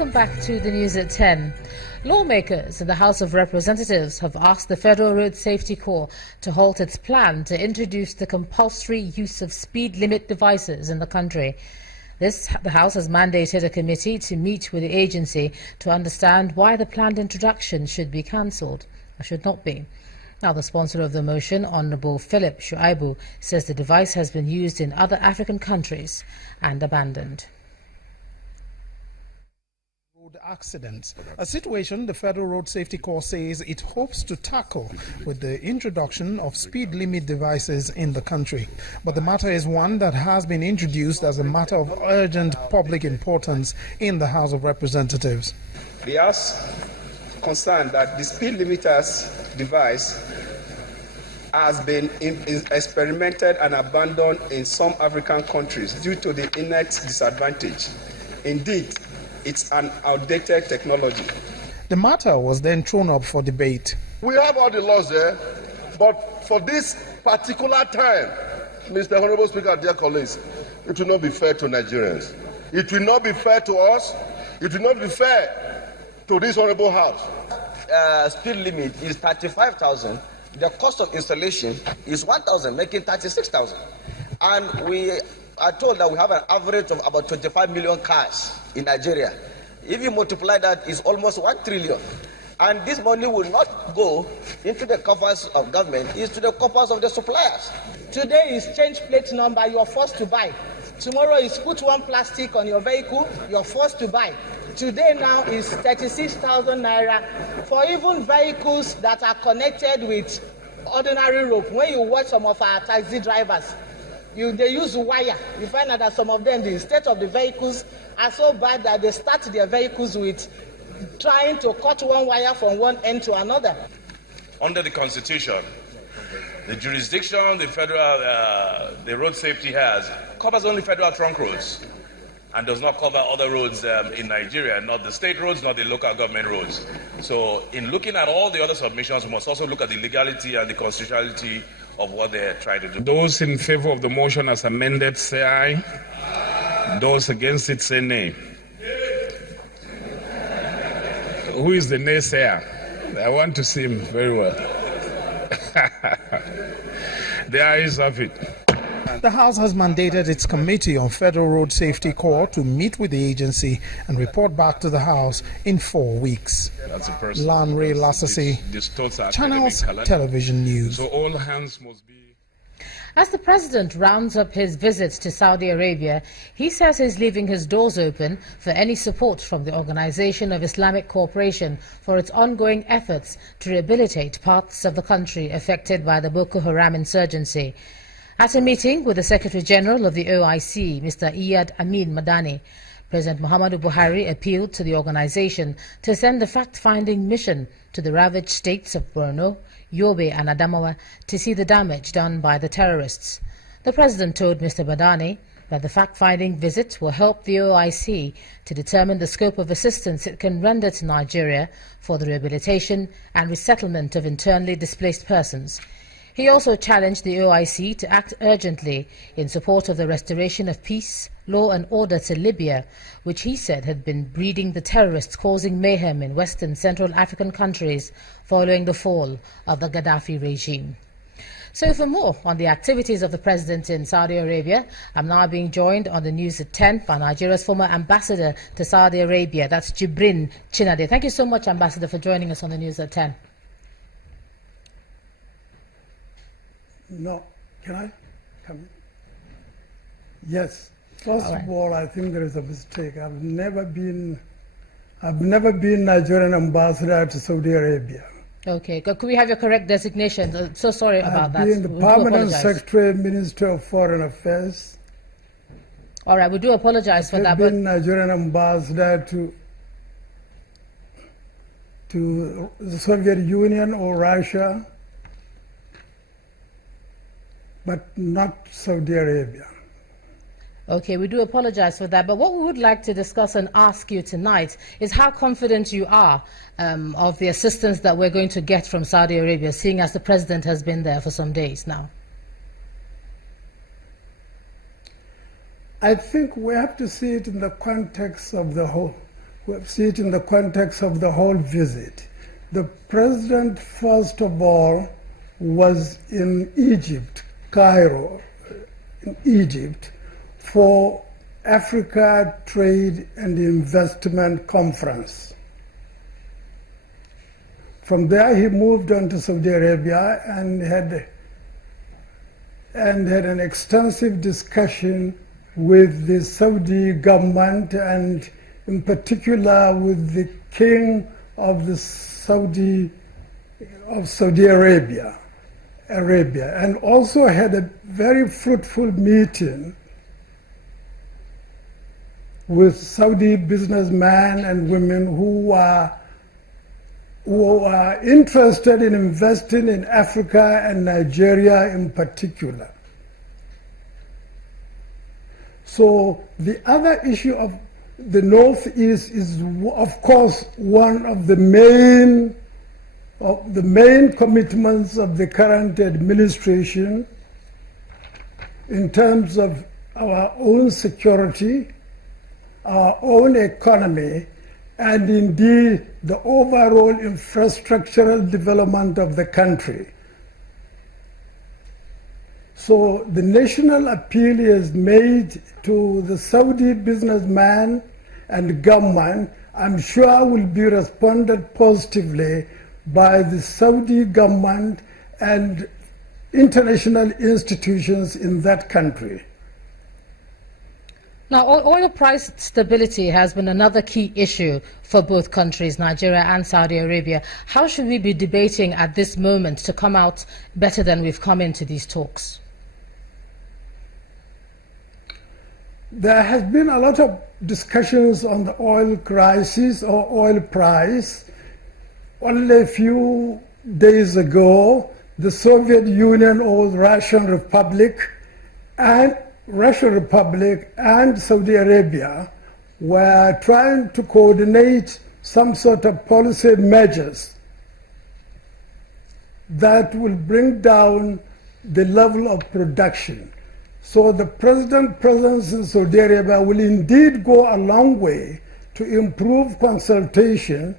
Welcome back to the news at 10. Lawmakers in the House of Representatives have asked the Federal Road Safety Corps to halt its plan to introduce the compulsory use of speed limit devices in the country. The House has mandated a committee to meet with the agency to understand why the planned introduction should be cancelled or should not be. Now, the sponsor of the motion, Honourable Philip Shuaibu, says the device has been used in other African countries and abandoned. Accidents, a situation the Federal Road Safety Corps says it hopes to tackle with the introduction of speed limit devices in the country. But the matter is one that has been introduced as a matter of urgent public importance in the House of Representatives. They are concerned that the speed limiters device has been experimented and abandoned in some African countries due to the innate disadvantage. Indeed, it's an outdated technology. The matter was then thrown up for debate. We have all the laws there, but for this particular time, Mr. Honorable Speaker, dear colleagues, it will not be fair to Nigerians. It will not be fair to us. It will not be fair to this Honorable House. Speed limit is 35,000. The cost of installation is 1,000, making 36,000. And we are told that we have an average of about 25 million cars in Nigeria. If you multiply that, it's almost 1 trillion. And this money will not go into the coffers of government, it's to the coffers of the suppliers. Today is change plate number, you are forced to buy. Tomorrow is put one plastic on your vehicle, you are forced to buy. Today now is 36,000 naira for even vehicles that are connected with ordinary rope. When you watch some of our taxi drivers, they use wire. You find out that some of them, the state of the vehicles are so bad that they start their vehicles with trying to cut one wire from one end to another. Under the Constitution, the jurisdiction the road safety has covers only federal trunk roads and does not cover other roads in Nigeria, not the state roads, not the local government roads. So in looking at all the other submissions, we must also look at the legality and the constitutionality of what they're trying to do. Those in favor of the motion as amended, say aye. Those against it, say nay. Who is the naysayer? I want to see him very well. The ayes have it. The House has mandated its Committee on Federal Road Safety Corps to meet with the agency and report back to the House in 4 weeks. Lanre Lasase, Channels Television News. So all hands must be. As the president rounds up his visits to Saudi Arabia, he says he's leaving his doors open for any support from the Organization of Islamic Cooperation for its ongoing efforts to rehabilitate parts of the country affected by the Boko Haram insurgency. At a meeting with the Secretary General of the OIC, Mr. Iyad Amin Madani, President Muhammadu Buhari appealed to the organization to send a fact-finding mission to the ravaged states of Borno, Yobe and Adamawa to see the damage done by the terrorists. The President told Mr. Madani that the fact-finding visit will help the OIC to determine the scope of assistance it can render to Nigeria for the rehabilitation and resettlement of internally displaced persons. He also challenged the OIC to act urgently in support of the restoration of peace, law and order to Libya, which he said had been breeding the terrorists causing mayhem in Western Central African countries following the fall of the Gaddafi regime. So for more on the activities of the president in Saudi Arabia, I'm now being joined on the news at 10 by Nigeria's former ambassador to Saudi Arabia, that's Jibrin Chinade. Thank you so much, Ambassador, for joining us on the news at 10. No, can I come in? Yes. First of all, I think there is a mistake. I've never been Nigerian ambassador to Saudi Arabia. Okay, could we have your correct designation? So sorry about that. I've been the permanent secretary, Minister of Foreign Affairs. All right, we do apologize for that. I've been Nigerian ambassador to the Soviet Union or Russia, but not Saudi Arabia. Okay, we do apologize for that. But what we would like to discuss and ask you tonight is how confident you are of the assistance that we're going to get from Saudi Arabia, seeing as the president has been there for some days now. I think we have to see it in the context of the whole. see it in the context of the whole visit. The president, first of all, was in Egypt, Cairo, in Egypt, for Africa Trade and Investment Conference. From there, he moved on to Saudi Arabia and had an extensive discussion with the Saudi government and in particular with the king of Saudi Arabia, and also had a very fruitful meeting with Saudi businessmen and women who are interested in investing in Africa and Nigeria in particular. So the other issue of the Northeast is, of course, one of the main commitments of the current administration in terms of our own security, our own economy, and indeed the overall infrastructural development of the country. So the national appeal is made to the Saudi businessman and government. I'm sure will be responded positively by the Saudi government and international institutions in that country. Now, oil price stability has been another key issue for both countries, Nigeria and Saudi Arabia. How should we be debating at this moment to come out better than we've come into these talks? There has been a lot of discussions on the oil crisis or oil price. Only a few days ago, the Soviet Union or Russian Republic and Saudi Arabia were trying to coordinate some sort of policy measures that will bring down the level of production. So the president's presence in Saudi Arabia will indeed go a long way to improve consultation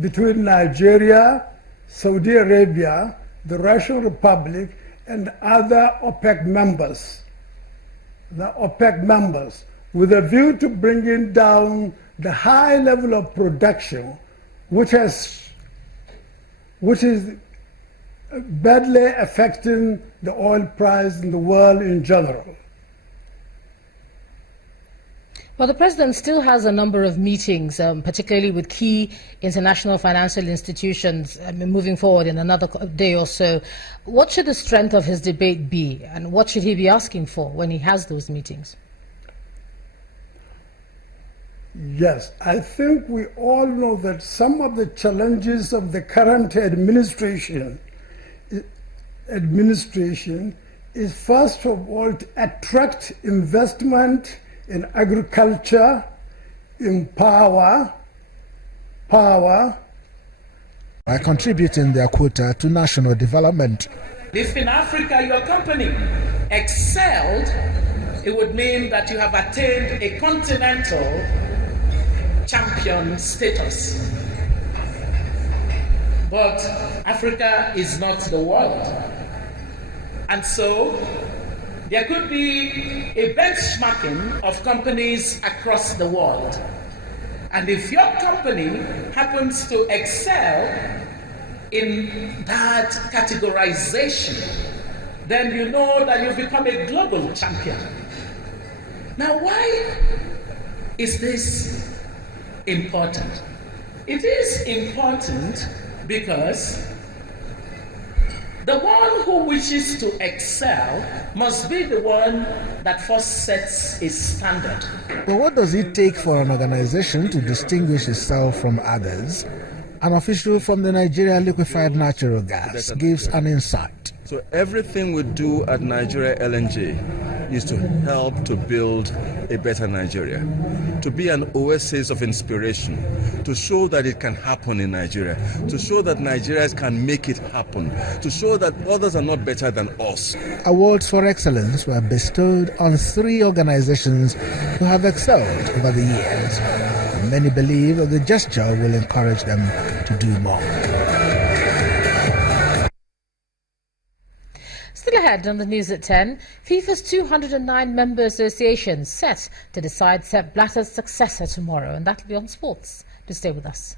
between Nigeria, Saudi Arabia, the Russian Republic, and other OPEC members. The OPEC members, with a view to bringing down the high level of production, which is badly affecting the oil price in the world in general. Well, the president still has a number of meetings, particularly with key international financial institutions moving forward in another day or so. What should the strength of his debate be, and what should he be asking for when he has those meetings? Yes, I think we all know that some of the challenges of the current administration is first of all to attract investment in agriculture, in power, by contributing their quota to national development. If in Africa your company excelled, it would mean that you have attained a continental champion status. But Africa is not the world. And so there could be a benchmarking of companies across the world. And if your company happens to excel in that categorization, then you know that you've become a global champion. Now, why is this important? It is important because the one who wishes to excel must be the one that first sets a standard. But what does it take for an organization to distinguish itself from others? An official from the Nigeria Liquefied Natural Gas gives an insight. So everything we do at Nigeria LNG is to help to build a better Nigeria, to be an oasis of inspiration, to show that it can happen in Nigeria, to show that Nigerians can make it happen, to show that others are not better than us. Awards for excellence were bestowed on 3 organizations who have excelled over the years. And many believe that the gesture will encourage them to do more. Still ahead on the news at 10, FIFA's 209 member association set to decide Sepp Blatter's successor tomorrow, and that'll be on sports. To stay with us.